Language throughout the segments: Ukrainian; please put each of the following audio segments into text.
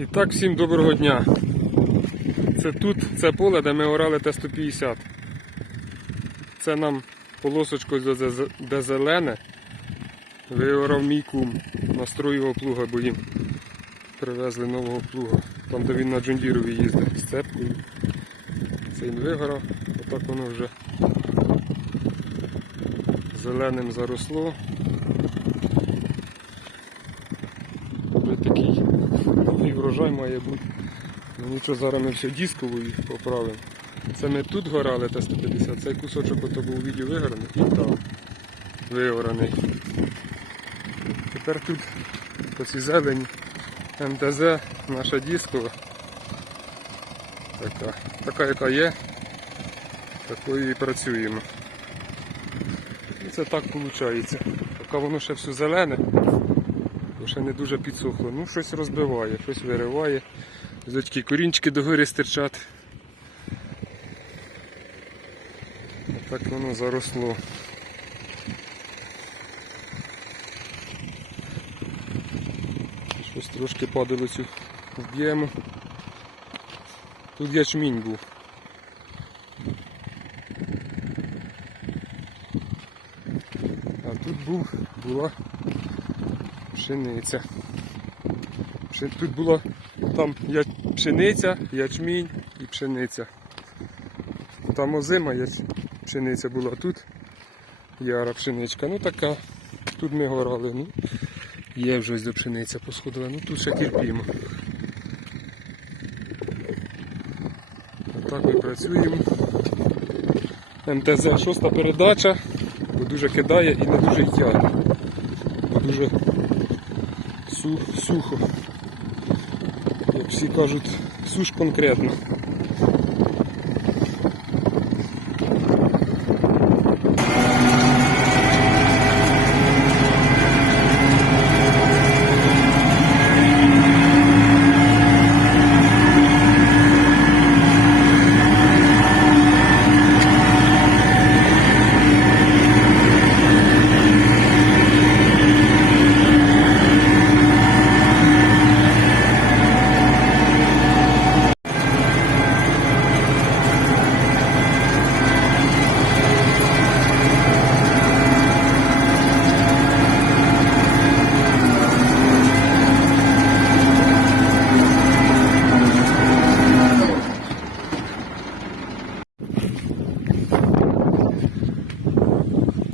І так, всім доброго дня. Це тут, це поле, де ми орали Т-150. Це нам де- де зелене, виорав мій кум, настроював плуга, бо їм привезли нового плуга. Там, де він на Джундірові їздив з цепкою. Це він вигорав, отак воно вже зеленим заросло. Вже такий врожай має бути. Ну нічого, зараз ми все дисковою поправимо. Це ми тут горали Т-150, цей кусочок ото був у відео вигораний і там вигораний. Тепер тут по цій зелені МТЗ, наша дискова. Така, така яка є, такою і працюємо. І це так виходить. Поки воно ще все зелене, бо ще не дуже підсохло. Ну, щось розбиває, щось вириває. Такі корінчики догори стирчать. Так воно заросло. Щось трошки падало цю вб'ємо. Тут ячмінь був. А тут був, була пшениця. Тут була там пшениця, ячмінь і пшениця. Там озима пшениця була, тут яра пшеничка. Ну така. Тут ми горали. Ну, є вже ось до пшениця посходила. Ну тут ще терпімо. Отак ми працюємо. МТЗ шоста передача, бо дуже кидає і не дуже тягне. Дуже сухо. Як всі кажуть, суш конкретно.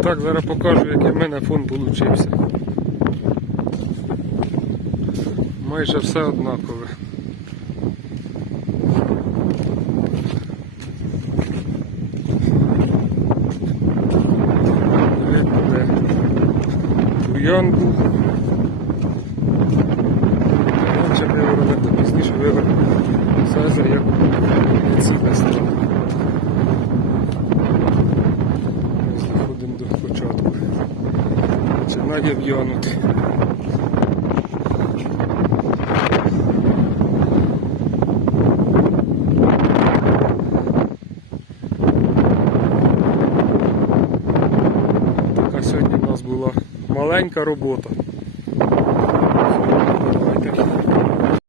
Так, зараз покажу, який в мене фон получився. Майже все однакове. Бур'ян був. Виворили, то пізніше виворили. Все як ціле стало. Ось доходимо до початку. Починає в'янути. Така сьогодні у нас була маленька робота.